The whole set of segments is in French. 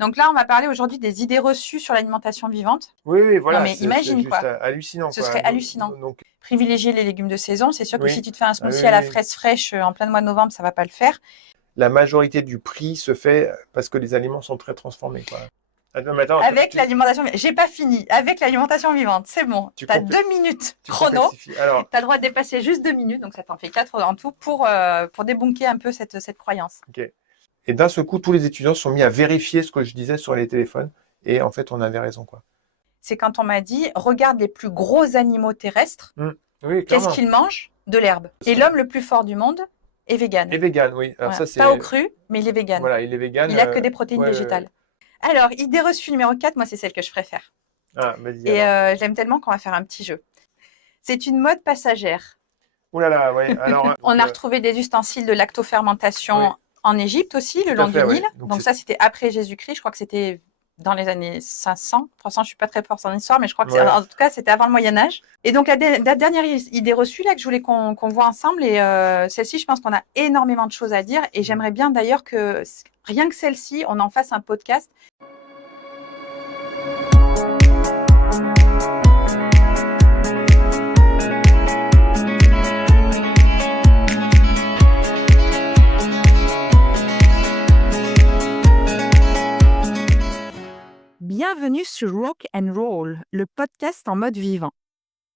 Donc là, on va parler aujourd'hui des idées reçues sur l'alimentation vivante. Oui, oui, voilà. Non, mais imagine, c'est juste quoi. hallucinant, Ce quoi. serait hallucinant. Donc, Privilégier les légumes de saison. C'est sûr que si oui. tu te fais un Ah, smoothie oui, à la oui. fraise fraîche en plein mois de novembre, ça va pas le faire. La majorité du prix se fait parce que les aliments sont très transformés, quoi. Attends, mais attends, Avec l'alimentation vivante. J'ai pas fini. Avec l'alimentation vivante. C'est bon. Tu as 2 minutes tu chrono. complexifies. Alors, Tu as le droit de dépasser juste 2 minutes. Donc ça t'en fait 4 en tout pour débunker un peu cette croyance. ok. Et d'un seul coup, tous les étudiants se sont mis à vérifier ce que je disais sur les téléphones. Et en fait, on avait raison, quoi. C'est quand on m'a dit, regarde les plus gros animaux terrestres. Oui, Qu'est-ce clairement. qu'ils mangent? De l'herbe. Et l'homme le plus fort du monde est vegan. Et vegan, oui. Alors Voilà. ça, c'est... Pas au cru, mais il est vegan. Voilà, il est vegan. Il a que des protéines ouais, végétales. Alors, idée reçue numéro 4, moi, c'est celle que je préfère. Ah, vas-y, Et alors. je l'aime tellement qu'on va faire un petit jeu. C'est une mode passagère. Ouh là là, ouais. Alors, On a retrouvé des ustensiles de lactofermentation oui. en Égypte aussi, le Tout à long du fait, oui. Nil. Donc ça, c'était après Jésus-Christ. Je crois que c'était dans les années 500. 300, je suis pas très forte en histoire, mais je crois que Ouais. en tout cas, c'était avant le Moyen-Âge. Et donc, la dernière idée reçue là que je voulais qu'on voit ensemble, et celle-ci, je pense qu'on a énormément de choses à dire. Et j'aimerais bien d'ailleurs que rien que celle-ci, on en fasse un podcast. Bienvenue sur Rock and Roll, le podcast en mode vivant.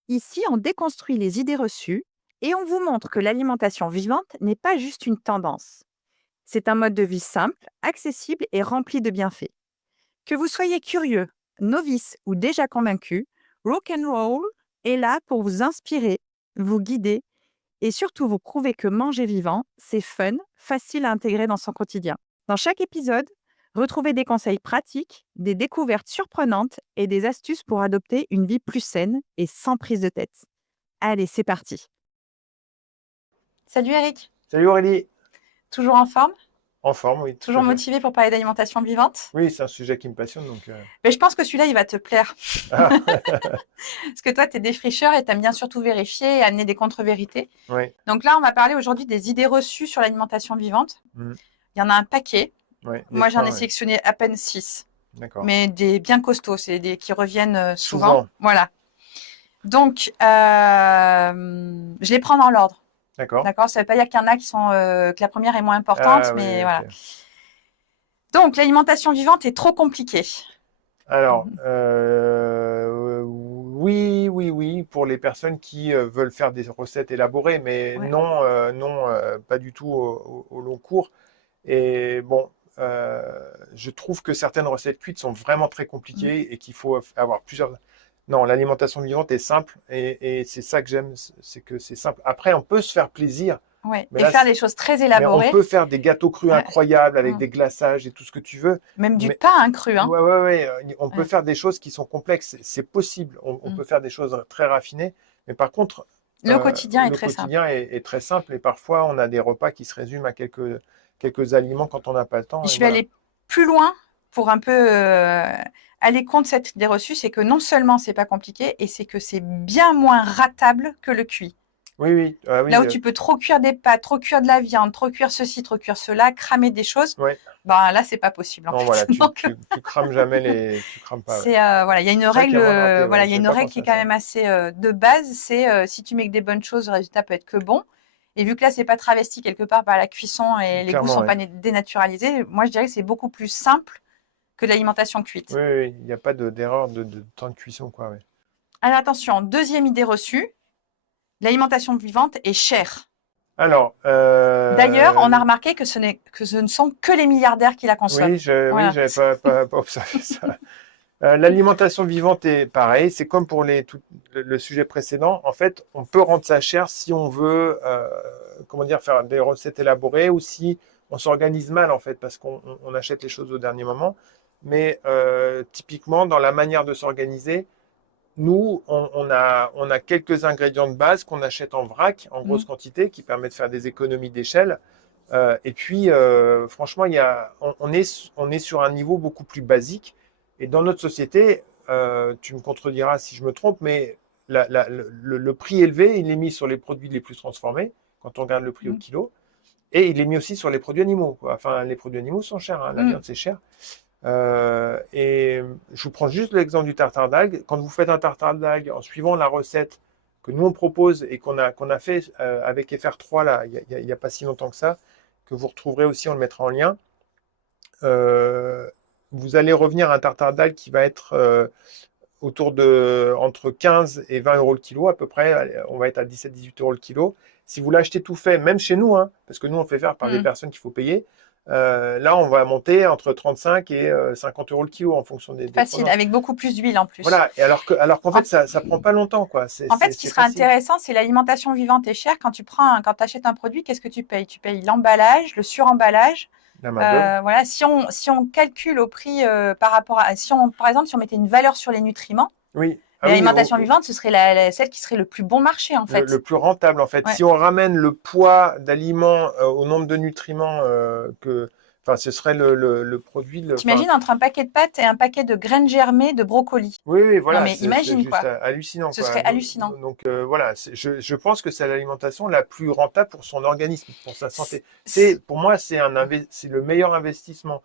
Ici, on déconstruit les idées reçues et on vous montre que l'alimentation vivante n'est pas juste une tendance. C'est un mode de vie simple, accessible et rempli de bienfaits. Que vous soyez curieux, novice ou déjà convaincu, Rock and Roll est là pour vous inspirer, vous guider et surtout vous prouver que manger vivant, c'est fun, facile à intégrer dans son quotidien. Dans chaque épisode, retrouvez des conseils pratiques, des découvertes surprenantes et des astuces pour adopter une vie plus saine et sans prise de tête. Allez, c'est parti. Salut Eric. Salut Aurélie. Toujours en forme? En forme, oui. Toujours motivé pour parler d'alimentation vivante? Oui, c'est un sujet qui me passionne. Donc, Mais je pense que celui-là, il va te plaire. Ah. Parce que toi, tu es défricheur et tu aimes bien surtout vérifier et amener des contre-vérités. Oui. Donc là, on va parler aujourd'hui des idées reçues sur l'alimentation vivante. Il y en a un paquet. Ouais, moi, j'en ai sélectionné à peine 6. D'accord. Mais des bien costauds, c'est des qui reviennent souvent. Voilà. Donc, je les prends dans l'ordre. D'accord. Ça ne veut pas dire qu'il y en a qui sont que la première est moins importante, mais voilà. Okay. Donc, l'alimentation vivante est trop compliquée. Alors, oui, pour les personnes qui veulent faire des recettes élaborées, mais non, pas du tout au long cours. Et bon, je trouve que certaines recettes cuites sont vraiment très compliquées et qu'il faut avoir plusieurs. Non, l'alimentation vivante est simple et c'est ça que j'aime, c'est que c'est simple. Après, on peut se faire plaisir. Oui, et faire des choses très élaborées. Mais on peut faire des gâteaux crus incroyables avec des glaçages et tout ce que tu veux. Même du pain cru. Hein. Ouais. On peut faire des choses qui sont complexes. C'est possible. On peut faire des choses très raffinées. Mais par contre, le quotidien est très simple. Et parfois, on a des repas qui se résument à quelques aliments quand on n'a pas le temps. Je vais aller plus loin pour un peu aller contre cette idée reçue. C'est que non seulement c'est pas compliqué, et c'est que c'est bien moins ratable que le cuit. Oui. Là où tu peux trop cuire des pâtes, trop cuire de la viande, trop cuire ceci, trop cuire cela, cramer des choses, ben là c'est pas possible. En fait. Voilà, tu crames jamais tu crames pas. C'est voilà, il y a une règle, il y a une règle qui est quand même assez de base. C'est si tu mets que des bonnes choses, le résultat peut être que bon. Et vu que là c'est pas travesti quelque part par la cuisson et les goûts sont pas dénaturalisés, moi je dirais que c'est beaucoup plus simple que l'alimentation cuite. Oui, il n'y a pas d'erreur de temps de cuisson, quoi. Ouais. Alors attention, deuxième idée reçue. L'alimentation vivante est chère. Alors, d'ailleurs, on a remarqué que ce ne sont que les milliardaires qui la consomment. Oui, j'avais pas observé ça. L'alimentation vivante est pareil. C'est comme pour le sujet précédent. En fait, on peut rendre ça cher si on veut, faire des recettes élaborées ou si on s'organise mal, en fait, parce qu'on achète les choses au dernier moment. Mais typiquement, dans la manière de s'organiser, nous, on a quelques ingrédients de base qu'on achète en vrac, en grosse quantité, qui permet de faire des économies d'échelle. Et puis, franchement, on est sur un niveau beaucoup plus basique. Et dans notre société, tu me contrediras si je me trompe, mais le prix élevé, il est mis sur les produits les plus transformés, quand on regarde le prix au kilo, et il est mis aussi sur les produits animaux, quoi. Enfin, les produits animaux sont chers, hein. La viande, c'est cher. Et je vous prends juste l'exemple du tartare d'algues. Quand vous faites un tartare d'algues en suivant la recette que nous on propose et qu'on a fait avec FR3 là, il y a pas si longtemps que ça, que vous retrouverez aussi, on le mettra en lien. Euh, Vous allez revenir à un tartare d'algues qui va être autour de entre 15 et 20 euros le kilo à peu près. On va être à 17-18 euros le kilo. Si vous l'achetez tout fait, même chez nous, hein, parce que nous on fait faire par des personnes qu'il faut payer, là on va monter entre 35 et 50 euros le kilo en fonction des Facile, provenances. avec beaucoup plus d'huile en plus. Voilà, et alors qu'en fait ça prend pas longtemps quoi. En fait, ce qui C'est sera facile. intéressant, c'est l'alimentation vivante et chère. Quand tu achètes un produit, qu'est-ce que tu payes? Tu payes l'emballage, le suremballage. La main-d'œuvre. Voilà, si on calcule au prix par rapport à, par exemple, si on mettait une valeur sur les nutriments, Oui. Ah oui, l'alimentation vivante, ce serait celle qui serait le plus bon marché en fait. Le plus rentable en fait. Ouais. Si on ramène le poids d'aliments au nombre de nutriments enfin, ce serait le produit. T'imagines entre un paquet de pâtes et un paquet de graines germées de brocoli. Oui, voilà. Non mais imagine juste quoi. hallucinant. Ce Quoi. serait hallucinant. Donc voilà, je pense que c'est l'alimentation la plus rentable pour son organisme, pour sa santé. Pour moi, c'est le meilleur investissement.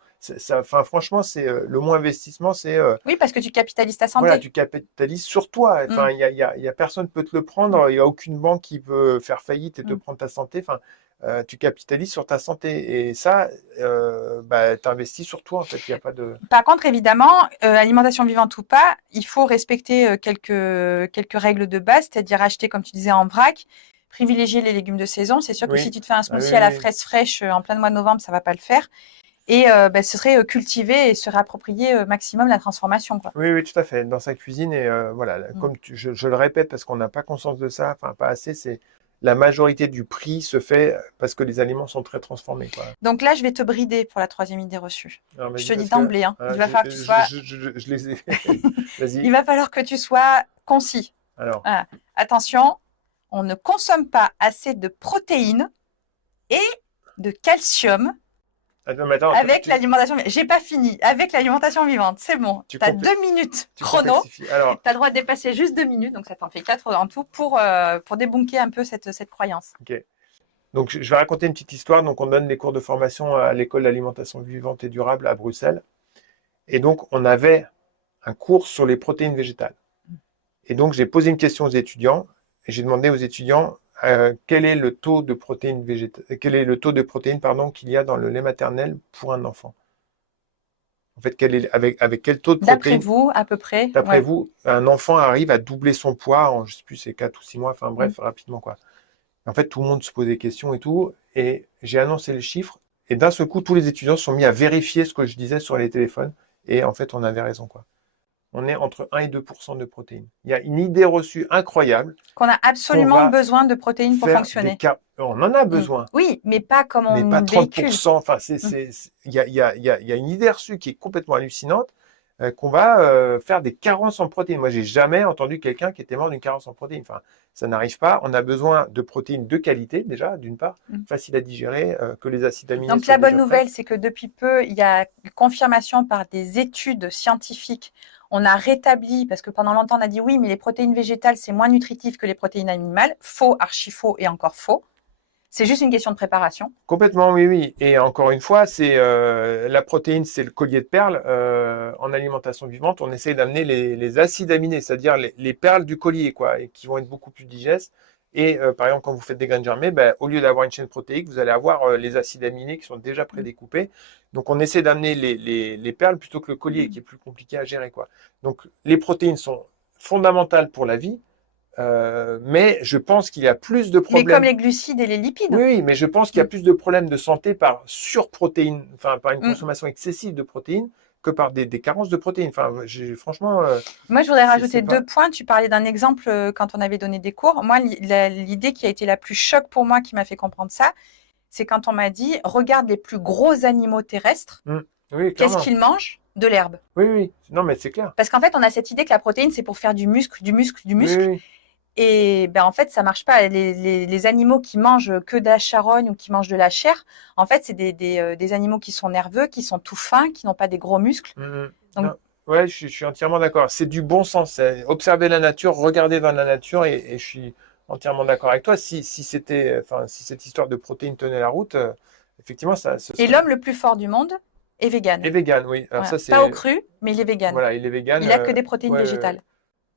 Enfin, franchement, c'est le moins investissement, c'est. Oui, parce que tu capitalises ta santé. Voilà, tu capitalises sur toi. Enfin, il y a personne peut te le prendre. Il y a aucune banque qui peut faire faillite et te prendre ta santé. Enfin, tu capitalises sur ta santé et ça, tu investis sur toi en fait. Il y a pas de. Par contre, évidemment, alimentation vivante ou pas, il faut respecter quelques règles de base, c'est-à-dire acheter, comme tu disais, en vrac, privilégier les légumes de saison. C'est sûr que si tu te fais un smoothie à la fraise fraîche en plein mois de novembre, ça va pas le faire. Et ce serait cultiver et se réapproprier maximum la transformation. Quoi. Oui, tout à fait. Dans sa cuisine et voilà, comme je le répète parce qu'on n'a pas conscience de ça, enfin pas assez, c'est la majorité du prix se fait parce que les aliments sont très transformés. Quoi. Donc là, je vais te brider pour la troisième idée reçue. Alors, je te dis d'emblée, hein, il va falloir que tu sois. Je les ai. Vas-y. Il va falloir que tu sois concis. Alors. Voilà. Attention, on ne consomme pas assez de protéines et de calcium. Attends, avec l'alimentation vivante. J'ai pas fini. Avec l'alimentation vivante, c'est bon. Tu as 2 minutes chrono. Tu as le droit de dépasser juste 2 minutes, donc ça t'en fait 4 en tout pour débunker un peu cette croyance. Ok. Donc je vais raconter une petite histoire. Donc on donne des cours de formation à l'école d'alimentation vivante et durable à Bruxelles. Et donc on avait un cours sur les protéines végétales. Et donc j'ai posé une question aux étudiants et j'ai demandé aux étudiants quel est le taux de protéines qu'il y a dans le lait maternel pour un enfant. En fait, avec quel taux de protéines? D'après vous, à peu près. D'après vous, un enfant arrive à doubler son poids en, je sais plus, c'est 4 ou 6 mois, enfin bref, rapidement quoi. En fait, tout le monde se pose des questions et tout, et j'ai annoncé les chiffres, et d'un seul coup, tous les étudiants se sont mis à vérifier ce que je disais sur les téléphones, et en fait, on avait raison quoi. On est entre 1 et 2% de protéines. Il y a une idée reçue incroyable. Qu'on a absolument besoin de protéines pour fonctionner. On en a besoin. Oui, mais pas comme on mais pas 30%. véhicule. Enfin, il y a une idée reçue qui est complètement hallucinante, qu'on va faire des carences en protéines. Moi, j'ai jamais entendu quelqu'un qui était mort d'une carence en protéines. Enfin, ça n'arrive pas. On a besoin de protéines de qualité, déjà, d'une part, facile à digérer, que les acides aminés. Donc, la bonne nouvelle, c'est que depuis peu, il y a confirmation par des études scientifiques. On a rétabli, parce que pendant longtemps, on a dit oui, mais les protéines végétales, c'est moins nutritif que les protéines animales. Faux, archi faux et encore faux. C'est juste une question de préparation. Complètement, oui. Et encore une fois, c'est la protéine, c'est le collier de perles. En alimentation vivante, on essaye d'amener les acides aminés, c'est-à-dire les perles du collier, quoi, et qui vont être beaucoup plus digestes. Et par exemple, quand vous faites des graines germées, au lieu d'avoir une chaîne protéique, vous allez avoir les acides aminés qui sont déjà prédécoupés. Donc, on essaie d'amener les perles plutôt que le collier, qui est plus compliqué à gérer, quoi. Donc, les protéines sont fondamentales pour la vie. Mais je pense qu'il y a plus de problèmes. Mais comme les glucides et les lipides. Oui, mais je pense qu'il y a plus de problèmes de santé par surprotéine, enfin par une consommation excessive de protéines, que par des carences de protéines. Enfin, franchement. Moi, je voudrais rajouter 2 points. Tu parlais d'un exemple quand on avait donné des cours. Moi, l'idée qui a été la plus choc pour moi, qui m'a fait comprendre ça, c'est quand on m'a dit regarde les plus gros animaux terrestres. Oui, qu'est-ce qu'ils mangent? De l'herbe. Oui. Non, mais c'est clair. Parce qu'en fait, on a cette idée que la protéine, c'est pour faire du muscle. Oui. Et en fait, ça marche pas. Les animaux qui mangent que de la charogne ou qui mangent de la chair, en fait, c'est des animaux qui sont nerveux, qui sont tout fins, qui n'ont pas des gros muscles. Donc, ouais, je suis entièrement d'accord. C'est du bon sens. Observer la nature, regarder dans la nature, et je suis entièrement d'accord avec toi. Si cette histoire de protéines tenait la route, effectivement, ça. Et l'homme le plus fort du monde, Et vegan. Et vegan, oui. Alors Voilà. ça, Pas au c'est... cru, mais il est vegan. Voilà, il est vegan. Il a que des protéines Ouais, ouais, ouais. végétales.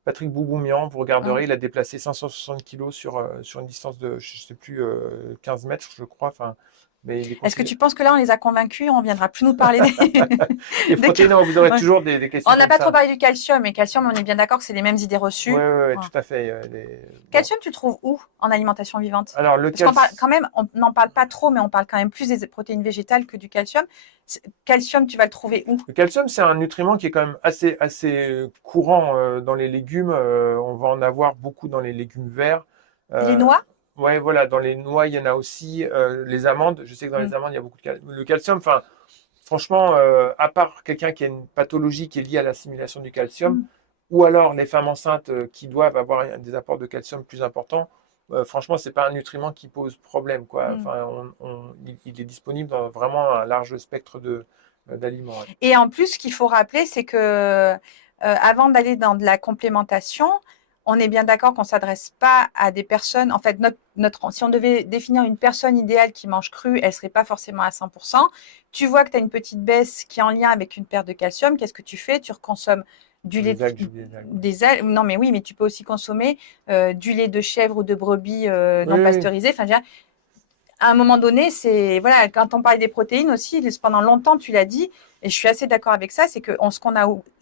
Patrick Bouboumian, vous regarderez, Mm. il a déplacé 560 kilos sur une distance de, je sais plus, 15 mètres, je crois. Enfin, mais il est Est-ce que considéré... tu penses que là, on les a convaincus, on viendra plus nous parler Les des protéines, non, vous aurez Ouais. toujours des On questions n'a comme pas trop ça. parlé du calcium, et calcium, on est bien d'accord que c'est les mêmes idées Ouais, reçues. ouais, ouais, Voilà. tout à fait. Bon. Calcium, tu le trouves où en alimentation vivante? Alors, Parce qu'on parle quand même, on n'en parle pas trop, mais on parle quand même plus des protéines végétales que du calcium. Calcium, tu vas le trouver où? Le calcium, c'est un nutriment qui est quand même assez courant dans les légumes. On va en avoir beaucoup dans les légumes verts. Les Euh, noix? ouais, voilà, dans les noix, il y en a aussi. Les amandes, je sais que dans Mm. les amandes, il y a beaucoup de calcium. Le calcium, enfin, franchement, à part quelqu'un qui a une pathologie qui est liée à l'assimilation du calcium, Mm. ou alors les femmes enceintes qui doivent avoir des apports de calcium plus importants, franchement, c'est pas un nutriment qui pose problème, quoi. Mm. Enfin, il est disponible dans vraiment un large spectre d'aliments. Ouais. Et en plus, ce qu'il faut rappeler, c'est que avant d'aller dans de la complémentation, on est bien d'accord qu'on ne s'adresse pas à des personnes. En fait, si on devait définir une personne idéale qui mange cru, elle ne serait pas forcément à 100%. Tu vois que tu as une petite baisse qui est en lien avec une perte de calcium. Qu'est-ce que tu fais? Tu reconsommes du lait, Des algues, des algues. des algues. Non, mais oui, mais tu peux aussi consommer du lait de chèvre ou de brebis Oui, non oui, pasteurisé. Enfin, à un moment donné, c'est voilà, quand on parle des protéines aussi, pendant longtemps, tu l'as dit, et je suis assez d'accord avec ça, c'est que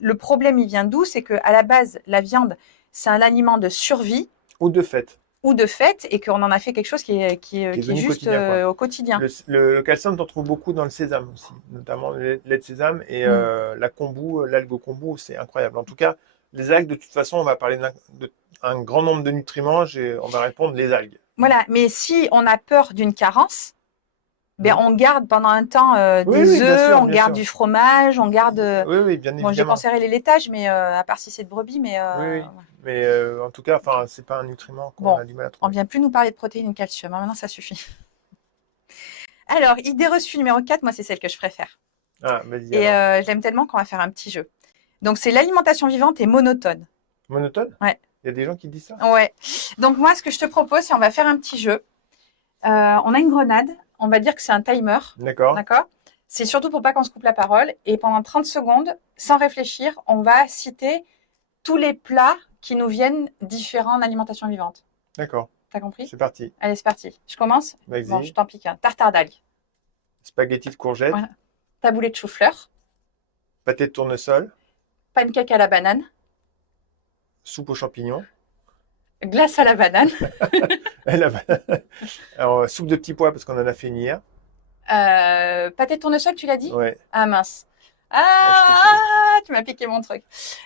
le problème, il vient d'où? C'est que à la base, la viande, c'est un aliment de survie ou de fait, ou de fait, et qu'on en a fait quelque chose qui est qui est devenu juste quotidien, quoi. au quotidien. Le calcium, t'en trouves beaucoup dans le sésame aussi, notamment le lait de sésame et Mm. la kombu, l'algue au kombu, c'est incroyable. En tout cas, les algues, de toute façon, on va parler d'un grand nombre de nutriments, on va répondre les algues. Voilà, mais si on a peur d'une carence, ben Hmm. on garde pendant un temps Oui, des oui, bien œufs, sûr, on bien garde sûr. du fromage, on garde. Oui, oui, bien Bon, j'ai évidemment. conseillé les laitages, mais à part si c'est de brebis, mais Oui, oui. Mais en tout cas, enfin, c'est pas un nutriment qu'on bon, a du mal à on trouver. vient plus nous parler de protéines et de calcium. Hein, maintenant, ça suffit. Alors, idée reçue numéro 4, moi, c'est celle que je préfère. Ah, vas-y Et alors. je l'aime tellement qu'on va faire un petit jeu. Donc, c'est l'alimentation vivante et monotone. Monotone? Ouais. Il y a des gens qui disent ça? Ouais. Donc, moi, ce que je te propose, c'est on va faire un petit jeu. On a une grenade. On va dire que c'est un timer. D'accord, D'accord? C'est surtout pour pas qu'on se coupe la parole. Et pendant 30 secondes, sans réfléchir, on va citer tous les plats qui nous viennent différents en alimentation vivante. d'accord. T'as compris? C'est parti. Allez, c'est parti. Je commence? Bon, je Vas-y. t'en pique un. Tartare d'algues. Spaghetti de courgettes, Voilà. Taboulé de chou-fleur. pâté de tournesol, Pancake à la banane. soupe aux champignons. Glace à la banane. La banane. Alors, soupe de petits pois parce qu'on en a fait une hier. Pâté de tournesol, tu l'as dit? Ouais, Ah mince. je t'ai piqué. Tu m'as piqué mon truc.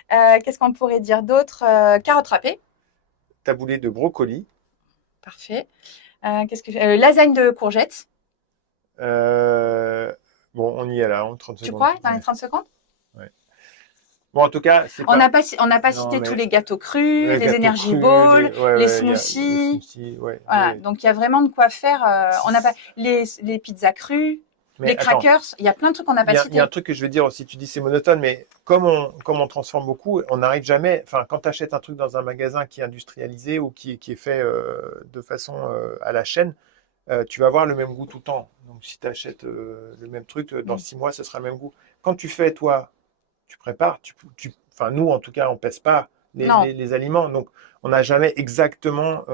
Qu'est-ce qu'on pourrait dire d'autre? Carottes râpées. Taboulé de brocoli. Parfait. Lasagne de courgettes. Euh, Bon, on y est là, en 30 Tu secondes. crois, dans les Ouais, 30 secondes? ouais. Bon, en tout cas, c'est On pas. n'a pas Non, cité tous mais les gâteaux crus, les les gâteaux energy crus, balls, ouais, les ouais, il y a les smoothies. smoothies, ouais, Voilà. Donc, il y a vraiment de quoi faire. On n'a pas les pizzas crues, mais les attends, crackers. Il y a plein de trucs qu'on n'a pas il y a un cités. truc que je veux dire aussi. Tu dis c'est monotone, mais comme on transforme beaucoup, on n'arrive jamais. Enfin, quand tu achètes un truc dans un magasin qui est industrialisé ou qui est fait de façon à la chaîne, tu vas avoir le même goût tout le temps. Donc, si tu achètes le même truc, dans Mm. 6 mois, ce sera le même goût. Quand tu fais, toi, tu prépares, enfin, nous, en tout cas, on pèse pas Non. les aliments. Donc, on n'a jamais exactement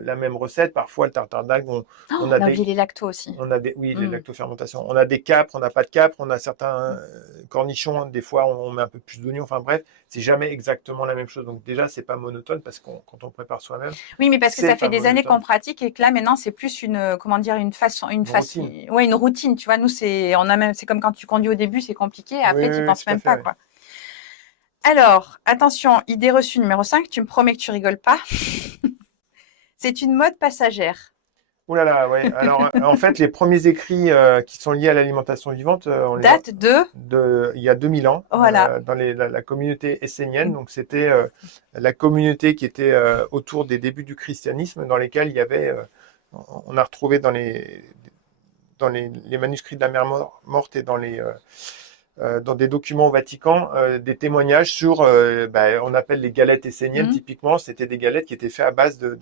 la même recette. Parfois, le tartare d'algues, Oh, on a on a des, oublié les lactos aussi. oui, les Mm. lactofermentations. On a des capres, on n'a pas de capres, on a certains cornichons, des fois, on met un peu plus d'oignons. Enfin, bref, c'est jamais exactement la même chose. Donc, déjà, c'est pas monotone parce que quand on prépare soi-même, Oui, mais parce que c'est ça fait pas des années qu'on monotone. pratique et que là, maintenant, c'est plus comment dire, Une routine. ouais, une routine. Tu vois, nous, c'est comme quand tu conduis au début, c'est compliqué. Oui, Après, tu oui, y oui, penses tout à même fait, pas, ouais. quoi. Alors, attention, idée reçue numéro 5. Tu me promets que tu rigoles pas. C'est une mode passagère. Ouh là là, ouais. Alors, en fait, les premiers écrits qui sont liés à l'alimentation vivante, on les a Date de, il y a 2000 ans voilà. dans la communauté essénienne. Donc, c'était la communauté qui était autour des débuts du christianisme, dans lesquels il y avait, on a retrouvé les manuscrits de la mer morte et dans des documents au Vatican, des témoignages sur, on appelle les galettes esséniennes, Mm. typiquement, c'était des galettes qui étaient faites à base de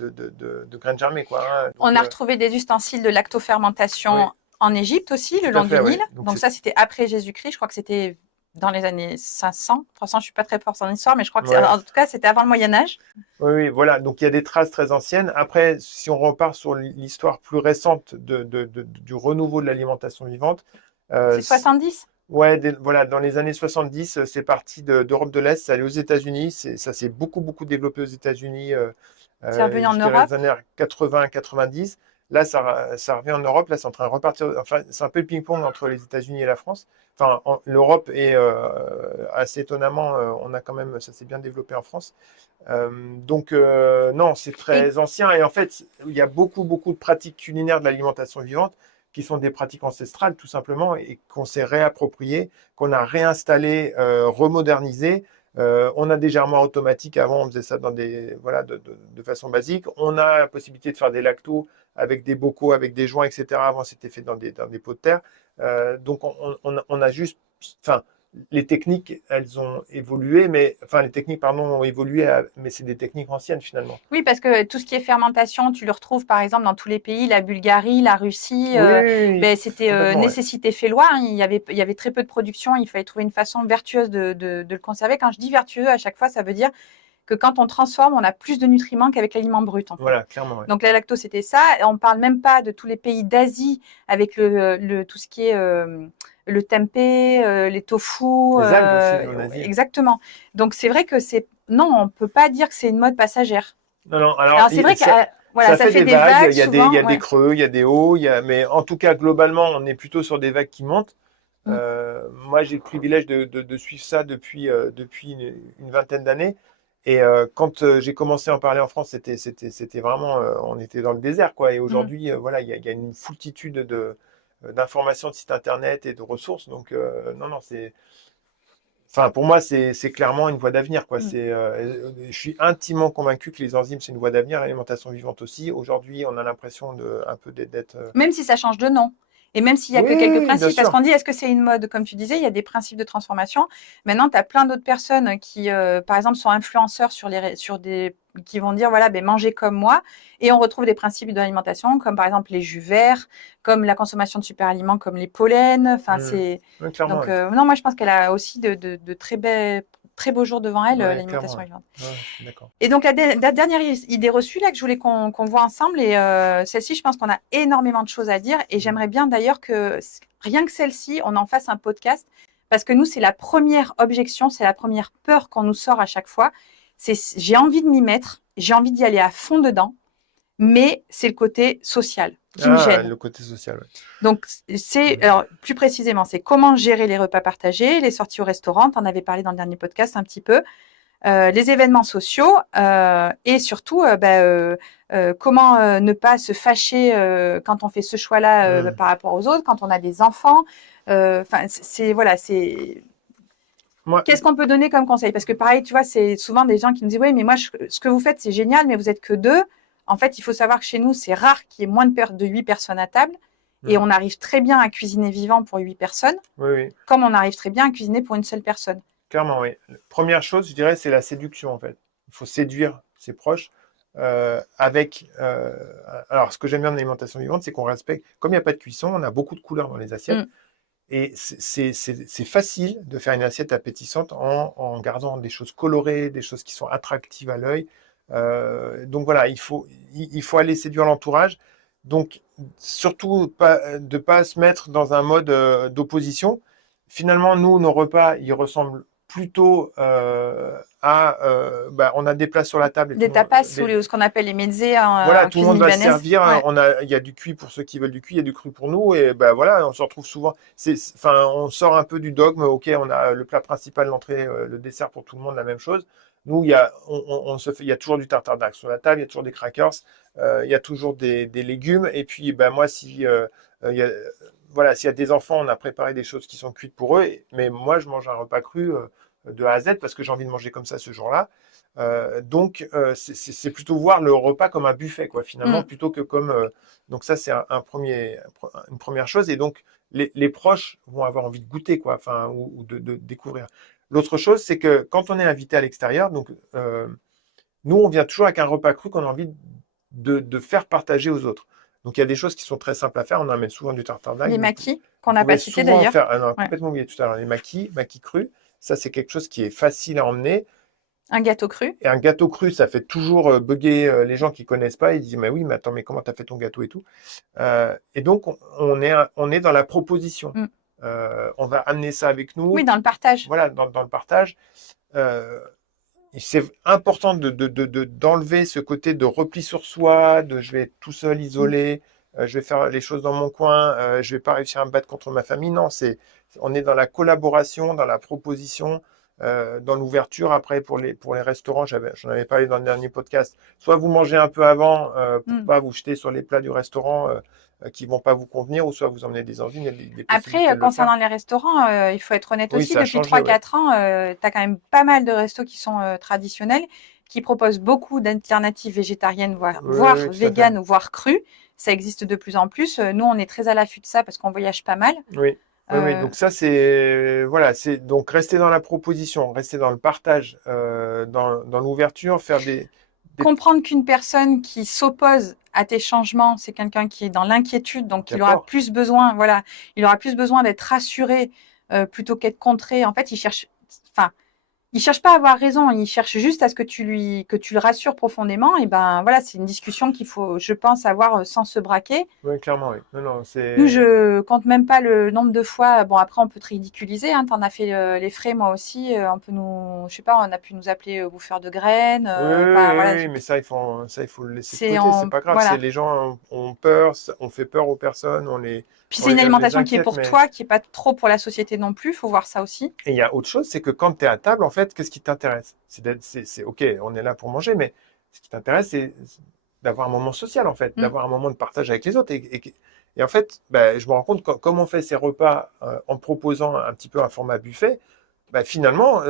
graines germées, quoi. Hein. On Donc, a retrouvé des ustensiles de lactofermentation oui, en Égypte aussi, le Tout à long du fait, Nil. ouais. Donc ça, c'était après Jésus-Christ. Je crois que c'était dans les années 500. Franchement, je suis pas très forte en histoire, mais je crois que Ouais. en tout cas, c'était avant le Moyen-Âge. Oui, oui, voilà. Donc il y a des traces très anciennes. Après, si on repart sur l'histoire plus récente du renouveau de l'alimentation vivante, C'est c- 70. ouais, voilà, dans les années 70, c'est parti d'Europe de l'Est, c'est allé aux États-Unis. Ça s'est beaucoup, beaucoup développé aux États-unis, C'est revenu en je dirais Europe. les années 80-90. Là, ça revient en Europe. Là, c'est en train de repartir. Enfin, c'est un peu le ping-pong entre les États-Unis et la France. Enfin, l'Europe est assez étonnamment, on a quand même, ça s'est bien développé en France. Donc, non, c'est Et très ancien. Et en fait, il y a beaucoup, beaucoup de pratiques culinaires de l'alimentation vivante qui sont des pratiques ancestrales, tout simplement, et qu'on s'est réappropriées, qu'on a réinstallées, remodernisées. On a des germoirs automatiques. Avant, on faisait ça voilà, de façon basique. On a la possibilité de faire des lactos avec des bocaux, avec des joints, etc. Avant, c'était fait dans des pots de terre. Donc, on a juste, enfin, les techniques, elles ont évolué, les techniques, pardon, ont évolué, mais c'est des techniques anciennes finalement. oui, parce que tout ce qui est fermentation, tu le retrouves par exemple dans tous les pays, la Bulgarie, la Russie. Oui, oui, oui, Ben, c'était complètement, ouais. nécessité fait loi. Hein. Il y avait très peu de production. Il fallait trouver une façon vertueuse de le conserver. Quand je dis vertueux, à chaque fois, ça veut dire que quand on transforme, on a plus de nutriments qu'avec l'aliment brut, en fait. Voilà, clairement, ouais. Donc la lactose, c'était ça. Et on ne parle même pas de tous les pays d'Asie avec tout ce qui est le tempeh, les tofu. Les algues aussi en Asie. Exactement. Donc c'est vrai que non, on ne peut pas dire que c'est une mode passagère. Non, non, alors Alors c'est vrai que voilà, ça ça fait fait des des vagues, vagues il y souvent. a des Ouais. creux, il y a des hauts, mais en tout cas, globalement, on est plutôt sur des vagues qui montent. Mm. Moi, j'ai le privilège de suivre ça depuis une vingtaine d'années. Et quand j'ai commencé à en parler en France, c'était vraiment, on était dans le désert, quoi. Et Mm. aujourd'hui, voilà, il y a une foultitude d'informations de sites internet et de ressources. Donc, non, non, enfin, pour moi, c'est clairement une voie d'avenir, quoi. Mm. Je suis intimement convaincu que les enzymes, c'est une voie d'avenir, l'alimentation vivante aussi. Aujourd'hui, on a l'impression un peu d'être. Même si ça change de nom. Et même s'il y a que quelques Oui, bien principes, parce sûr. qu'on dit, est-ce que c'est une mode? Comme tu disais, il y a des principes de transformation. Maintenant, tu as plein d'autres personnes qui, par exemple, sont influenceurs qui vont dire, voilà, ben, mangez comme moi. Et on retrouve des principes de l'alimentation, comme par exemple les jus verts, comme la consommation de super-aliments, comme les pollens. Enfin, Oui, clairement, donc, oui. non, moi, je pense qu'elle a aussi de très beaux jours devant elle, Ouais, clairement, l'alimentation ouais. vivante. Ouais, je suis d'accord. Et donc, la dernière idée reçue là, que je voulais qu'on voit ensemble, et celle-ci, je pense qu'on a énormément de choses à dire. Et Mm. j'aimerais bien d'ailleurs que, rien que celle-ci, on en fasse un podcast. Parce que nous, c'est la première objection, c'est la première peur qu'on nous sort à chaque fois. C'est j'ai envie de m'y mettre, j'ai envie d'y aller à fond dedans, mais c'est le côté social qui me Ah, gêne. le côté social, ouais. Donc, Mm. alors, plus précisément, c'est comment gérer les repas partagés, les sorties au restaurant. Tu en avais parlé dans le dernier podcast un petit peu. Les événements sociaux et surtout comment ne pas se fâcher quand on fait ce choix-là Mm. par rapport aux autres, quand on a des enfants. Enfin, voilà, c'est Moi, qu'est-ce qu'on peut donner comme conseil? Parce que pareil, tu vois, c'est souvent des gens qui me disent oui, mais moi, ce que vous faites, c'est génial, mais vous êtes que deux. En fait, il faut savoir que chez nous, c'est rare qu'il y ait moins de 8 personnes à table. Et mm. on arrive très bien à cuisiner vivant pour 8 personnes, Oui, oui, comme on arrive très bien à cuisiner pour une seule personne. clairement, oui. Première chose, je dirais, c'est la séduction, en fait. Il faut séduire ses proches avec. Alors, ce que j'aime bien dans l'alimentation vivante, c'est qu'on respecte. Comme il n'y a pas de cuisson, on a beaucoup de couleurs dans les assiettes. Mm. Et c'est facile de faire une assiette appétissante en gardant des choses colorées, des choses qui sont attractives à l'œil. Donc voilà, il faut aller séduire l'entourage. Donc surtout de pas se mettre dans un mode d'opposition. Finalement, nous, nos repas, ils ressemblent plutôt on a des plats sur la table et tout Des le monde, tapas ou ce qu'on appelle les mezzés voilà, en tout le monde cuisine va se libanaise. servir. Ouais. Il y a du cuit pour ceux qui veulent du cuit, il y a du cru pour nous. Et ben voilà, on se retrouve souvent. Enfin, on sort un peu du dogme. Ok, on a le plat principal, l'entrée, le dessert pour tout le monde, la même chose. Nous, il y a toujours du tartare d'ail sur la table, il y a toujours des crackers, il y a toujours des légumes. Et puis, ben moi, si il y a, voilà, s'il y a des enfants, on a préparé des choses qui sont cuites pour eux. Mais moi, je mange un repas cru de A à Z parce que j'ai envie de manger comme ça ce jour-là. Donc, c'est plutôt voir le repas comme un buffet, quoi, finalement, Mm. plutôt que comme. Donc, ça, c'est une première chose. Et donc, les proches vont avoir envie de goûter, quoi, enfin, ou de découvrir. L'autre chose, c'est que quand on est invité à l'extérieur, donc, nous, on vient toujours avec un repas cru qu'on a envie de faire partager aux autres. Donc, il y a des choses qui sont très simples à faire. On amène souvent du tartare d'ail. Les Vous maquis, qu'on vous n'a pas pouvez cité souvent d'ailleurs. faire, ah non, Ouais. complètement oublié tout à l'heure, les maquis crus. Ça, c'est quelque chose qui est facile à emmener. Un gâteau cru. Et un gâteau cru, ça fait toujours bugger les gens qui connaissent pas. Ils disent, mais oui, mais attends, mais comment t'as fait ton gâteau et tout. Et donc, on est dans la proposition. Mm. On va amener ça avec Oui, nous, dans le partage. voilà, dans le partage. Et c'est important d'enlever ce côté de repli sur soi, de je vais être tout seul, Mm. isolé, je vais faire les choses dans mon coin, je vais pas réussir à me battre contre ma famille. Non, on est dans la collaboration, dans la proposition, dans l'ouverture. Après, pour les restaurants, j'en avais parlé dans le dernier podcast. Soit vous mangez un peu avant pour Mm. pas vous jeter sur les plats du restaurant qui vont pas vous convenir, ou soit vous emmenez des envies, il y a des possibilités Après, de le faire. concernant les restaurants, il faut être honnête Oui, aussi, ça a depuis changé, ouais. 3-4 ans, tu as quand même pas mal de restos qui sont traditionnels, qui proposent beaucoup d'alternatives végétariennes, Oui, voire oui, tout à fait. véganes ou voire crues. Ça existe de plus en plus. Nous, on est très à l'affût de ça parce qu'on voyage pas mal. Oui, oui, oui. Euh, Donc ça, c'est voilà, c'est donc rester dans la proposition, rester dans le partage, dans l'ouverture, faire des Comprendre qu'une personne qui s'oppose à tes changements, c'est quelqu'un qui est dans l'inquiétude, donc qui il aura apportent. plus besoin, voilà, il aura plus besoin d'être rassuré plutôt qu'être contré. En fait, enfin, il cherche pas à avoir raison, il cherche juste à ce que tu le rassures profondément. Et ben voilà, c'est une discussion qu'il faut, je pense, avoir sans se braquer. Oui, clairement, oui. Non, non, Nous, c'est je compte même pas le nombre de fois. Bon, après, on peut te ridiculiser. Hein, t'en as fait les frais, moi aussi. On peut je sais pas, on a pu nous appeler bouffeurs de graines. oui, oui, Enfin oui, voilà, oui, mais ça, il faut le laisser de c'est côté. C'est en pas grave. C'est voilà. les gens ont peur, on fait peur aux personnes, Puis c'est une on les alimentation qui est inquiète, pour mais toi, qui est pas trop pour la société non plus. Faut voir ça aussi. et il y a autre chose, c'est que quand tu es à table, en fait, qu'est-ce qui t'intéresse? OK, on est là pour manger, mais ce qui t'intéresse, c'est d'avoir un moment social, en fait, Mm. d'avoir un moment de partage avec les autres. Et en fait, ben, je me rends compte que comme on fait ces repas en proposant un petit peu un format buffet, ben, finalement,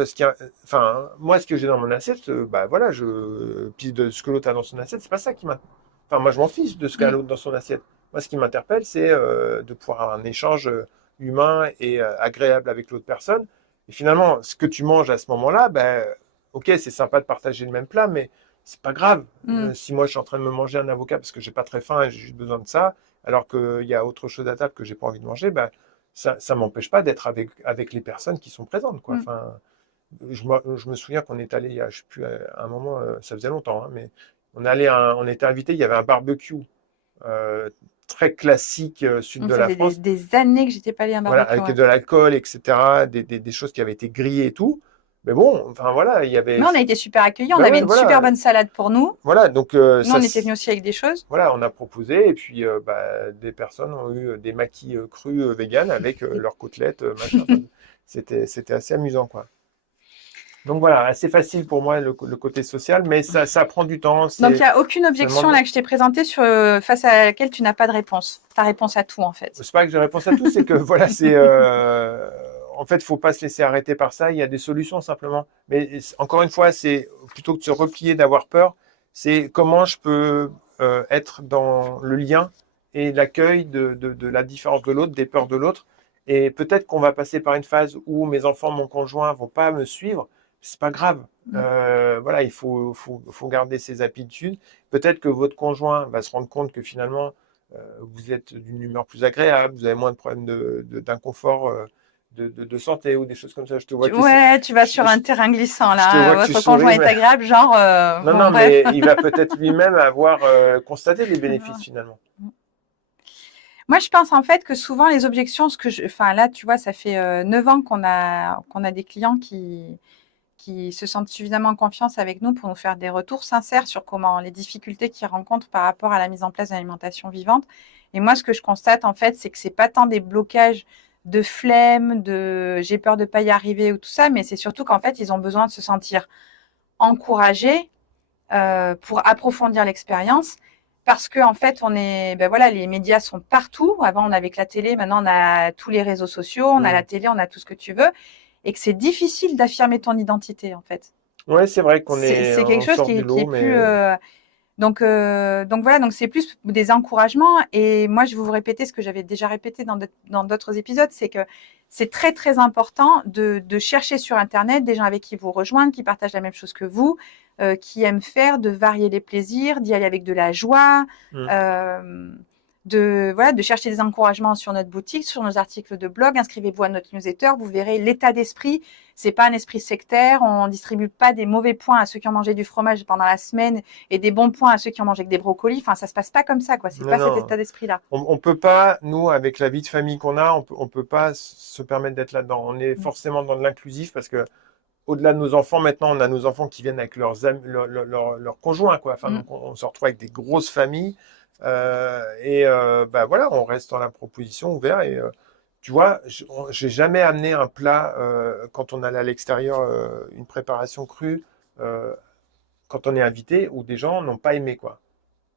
enfin, moi, ce que j'ai dans mon assiette, ben, voilà, puis de ce que l'autre a dans son assiette, c'est pas ça qui m'intéresse. Enfin, moi, je m'en fiche de ce qu'a Mm. l'autre dans son assiette. Moi, ce qui m'interpelle, c'est de pouvoir avoir un échange humain et agréable avec l'autre personne. Et finalement, ce que tu manges à ce moment-là, ben, ok, c'est sympa de partager le même plat, mais c'est pas grave. Mm. Si moi je suis en train de me manger un avocat parce que j'ai pas très faim et j'ai juste besoin de ça, alors qu'il y a autre chose à table que j'ai pas envie de manger, ben, ça m'empêche pas d'être avec les personnes qui sont présentes, quoi. Mm. Enfin, je me souviens qu'on est allé, il y a, je sais plus, à un moment, ça faisait longtemps, hein, mais on était invité, il y avait un barbecue euh, très classique sud de Ça la fait France, des années que j'étais pas allée à un voilà, barbecue. avec Ouais. de l'alcool, etc., des choses qui avaient été grillées et tout. Mais bon, enfin voilà, il y avait, Mais on a été super accueillis. On ben avait ouais, une super voilà, bonne salade pour nous. voilà, donc Nous, on était venus aussi avec des choses. voilà, on a proposé et puis bah, des personnes ont eu des maquis crus véganes avec leurs côtelettes, machin. Enfin, c'était assez amusant, quoi. Donc voilà, assez facile pour moi le côté social, mais ça prend du temps. Donc, il n'y a aucune Ça objection demande. là que je t'ai présentée face à laquelle tu n'as pas de réponse. Ta réponse à tout, en fait. C'est pas que j'ai réponse à tout, c'est que voilà, en fait, faut pas se laisser arrêter par ça. Il y a des solutions simplement. Mais encore une fois, c'est plutôt que de se replier, d'avoir peur, c'est comment je peux être dans le lien et l'accueil de la différence de l'autre, des peurs de l'autre. Et peut-être qu'on va passer par une phase où mes enfants, mon conjoint vont pas me suivre. C'est pas grave. Mm. Voilà, il faut garder ses habitudes. Peut-être que votre conjoint va se rendre compte que finalement vous êtes d'une humeur plus agréable, vous avez moins de problèmes d'inconfort de santé ou des choses comme ça. Je te vois Ouais, tu vas sur un terrain glissant je te là. vois que tu Votre conjoint souris, est mais agréable, genre. non, Bon, non, bref. mais il va peut-être lui-même avoir constaté les bénéfices finalement. Moi, je pense en fait que souvent les objections, enfin là, tu vois, ça fait 9 ans qu'on a des clients qui se sentent suffisamment en confiance avec nous pour nous faire des retours sincères sur comment les difficultés qu'ils rencontrent par rapport à la mise en place d'une alimentation vivante. Et moi, ce que je constate en fait, c'est que c'est pas tant des blocages de flemme, de j'ai peur de pas y arriver ou tout ça, mais c'est surtout qu'en fait, ils ont besoin de se sentir encouragés pour approfondir l'expérience. Parce que en fait, ben voilà, les médias sont partout. Avant, on avait que la télé, maintenant on a tous les réseaux sociaux, on a la Mm. télé, on a tout ce que tu veux, et que c'est difficile d'affirmer ton identité en fait. Ouais, c'est vrai C'est quelque on chose sort du qui est lot, plus. mais Donc voilà, donc c'est plus des encouragements. Et moi, je vais vous répéter ce que j'avais déjà répété dans d'autres épisodes, c'est que c'est très très important de chercher sur Internet des gens avec qui vous rejoindre, qui partagent la même chose que vous, qui aiment faire, de varier les plaisirs, d'y aller avec de la joie. mm. Euh, de chercher des encouragements sur notre boutique, sur nos articles de blog. Inscrivez-vous à notre newsletter. Vous verrez l'état d'esprit. C'est pas un esprit sectaire. On distribue pas des mauvais points à ceux qui ont mangé du fromage pendant la semaine et des bons points à ceux qui ont mangé que des brocolis. Enfin, ça se passe pas comme ça, quoi. C'est Non, pas cet non. état d'esprit-là. On peut pas, nous, avec la vie de famille qu'on a, on peut pas se permettre d'être là-dedans. On est forcément dans de l'inclusif parce que au-delà de nos enfants, maintenant, on a nos enfants qui viennent avec leurs amis, leurs conjoints, quoi. Enfin, donc, on se retrouve avec des grosses familles. Bah voilà, on reste dans la proposition ouverte. Et tu vois, j'ai jamais amené un plat quand on allait à l'extérieur, une préparation crue, euh, quand on est invité, où des gens n'ont pas aimé, quoi.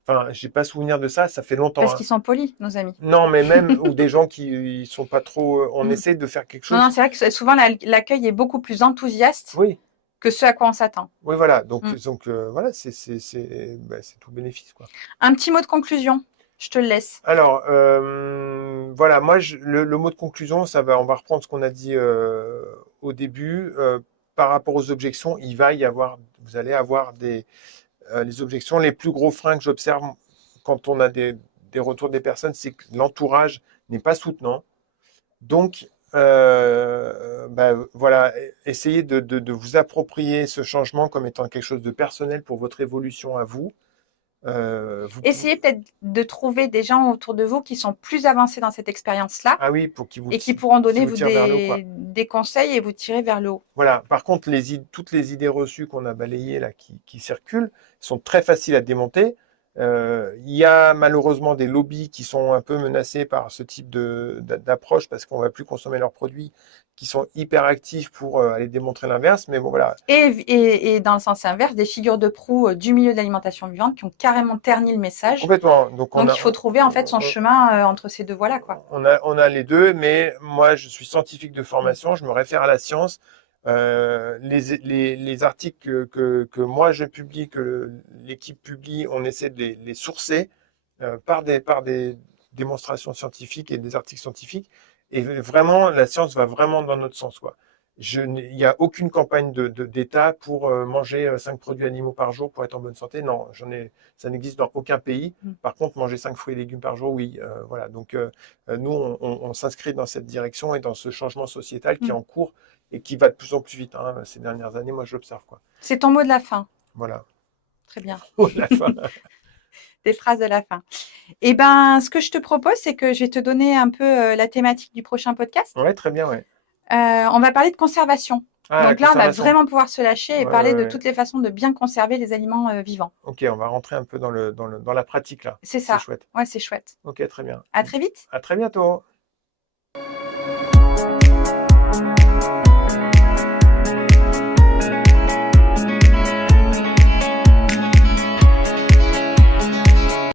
Enfin, j'ai pas souvenir de ça, ça fait longtemps, Parce hein. qu'ils sont polis, nos amis. Non, mais même, ou des gens qui ils sont pas trop. On essaie de faire quelque Non, non, chose. c'est vrai que souvent l'accueil est beaucoup plus enthousiaste Oui, que ce à quoi on s'attend. oui, voilà. Donc voilà, bah, c'est tout bénéfice, quoi. Un petit mot de conclusion. Je te le laisse. Alors, voilà, moi, le mot de conclusion, on va reprendre ce qu'on a dit au début. Par rapport aux objections, vous allez avoir les objections. Les plus gros freins que j'observe quand on a des retours des personnes, c'est que l'entourage n'est pas soutenant. Donc, bah, voilà, essayez de vous approprier ce changement comme étant quelque chose de personnel pour votre évolution à vous. Essayez peut-être de trouver des gens autour de vous qui sont plus avancés dans cette expérience-là Ah oui, pour qu'ils et qui pourront donner vous tirent vers le haut, quoi. des conseils et vous tirer vers le haut. Voilà. Par contre, toutes les idées reçues qu'on a balayées là, qui circulent, sont très faciles à démonter. Il y a malheureusement des lobbies qui sont un peu menacés par ce type d'approche parce qu'on ne va plus consommer leurs produits, qui sont hyper actifs pour aller démontrer l'inverse. Mais bon, voilà. Et dans le sens inverse, des figures de proue du milieu de l'alimentation vivante qui ont carrément terni le message. Complètement. Donc il faut trouver en fait son chemin entre ces deux voies-là, quoi. On a les deux, mais moi je suis scientifique de formation, je me réfère à la science. Les articles que moi je publie, que l'équipe publie, on essaie de les sourcer par des démonstrations scientifiques et des articles scientifiques. Et vraiment, la science va vraiment dans notre sens, quoi. Il n'y a aucune campagne d'État pour manger 5 produits animaux par jour pour être en bonne santé. Non, ça n'existe dans aucun pays. Par contre, manger 5 fruits et légumes par jour, oui. Voilà. Donc, nous, on s'inscrit dans cette direction et dans ce changement sociétal qui est en cours et qui va de plus en plus vite, hein, ces dernières années. Moi, je l'observe, quoi. C'est ton mot de la fin. Voilà. Très bien. Mot de la fin. Des phrases de la fin. Eh ben, ce que je te propose, c'est que je vais te donner un peu la thématique du prochain podcast. Ouais, très bien, ouais. On va parler de conservation. Ah, donc là, on va vraiment pouvoir se lâcher et parler de toutes les façons de bien conserver les aliments vivants. Ok, on va rentrer un peu dans la pratique, là. C'est ça. C'est chouette. Ouais, c'est chouette. Ok, très bien. À très vite. À très bientôt.